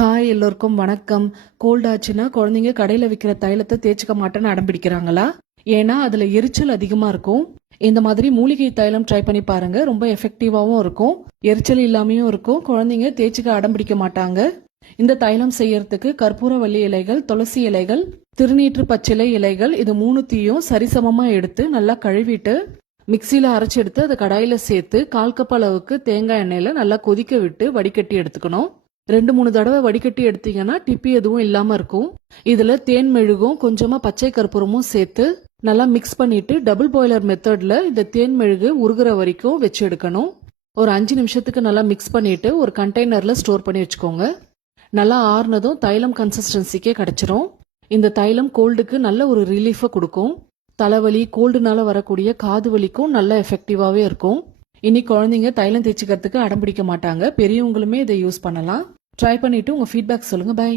Hi, எல்லோருக்கும் வணக்கம். Gold ஆச்சுன்னா குழந்தைங்க கடையில விற்கிற தைலத்தை தேய்ச்சிக்க மாட்டேன்னு அடம் பிடிக்கிறாங்களா? ஏன்னா அதுல எரிச்சல் அதிகமா இருக்கும். இந்த மாதிரி மூலிகை தைலம் ட்ரை பண்ணி பாருங்க. ரொம்ப எஃபெக்டிவாவும் இருக்கும், எரிச்சல் இல்லாமையும் இருக்கும். குழந்தைங்க தேய்ச்சிக்க அடம் பிடிக்க மாட்டாங்க. இந்த தைலம் செய்யறதுக்கு கற்பூரவள்ளி இலைகள், துளசி இலைகள், திருநீற்று பச்சிலை இலைகள், இது மூணுத்தையும் சரிசமமா எடுத்து நல்லா கழுவிட்டு மிக்சியில அரைச்சு எடுத்து அதை கடாயில சேர்த்து 1/4 கப் அளவுக்கு தேங்காய் எண்ணெயில நல்லா கொதிக்க விட்டு வடிகட்டி எடுத்துக்கணும். 2-3 தடவை வடிகட்டி எடுத்தீங்கன்னா டிப்பி எதுவும் இல்லாம இருக்கும். இதுல தேன் மெழுகும் கொஞ்சமா பச்சை கற்பூரமும் சேர்த்து நல்லா மிக்ஸ் பண்ணிட்டு டபுள் பாய்லர் மெத்தட்ல இந்த தேன் மெழுகு உருகுற வரைக்கும் வச்சு எடுக்கணும். ஒரு 5 நிமிஷத்துக்கு நல்லா மிக்ஸ் பண்ணிட்டு ஒரு கண்டெய்னர்ல ஸ்டோர் பண்ணி வச்சுக்கோங்க. நல்லா ஆறுனதும் தைலம் கன்சிஸ்டன்சிக்கே கிடைச்சிரும். இந்த தைலம் கோல்டுக்கு நல்ல ஒரு ரிலீஃபை கொடுக்கும். தலைவலி, கோல்டுனால வரக்கூடிய காது வலிக்கும் நல்ல எஃபெக்டிவாவே இருக்கும். இனி குழந்தைங்க தைலம் தேய்ச்சிக்கிறதுக்கு அடம் பிடிக்க மாட்டாங்க. பெரியவங்களுமே இதை யூஸ் பண்ணலாம். ட்ரை பண்ணிட்டு உங்க ஃபீட்பேக் சொல்லுங்க. பை.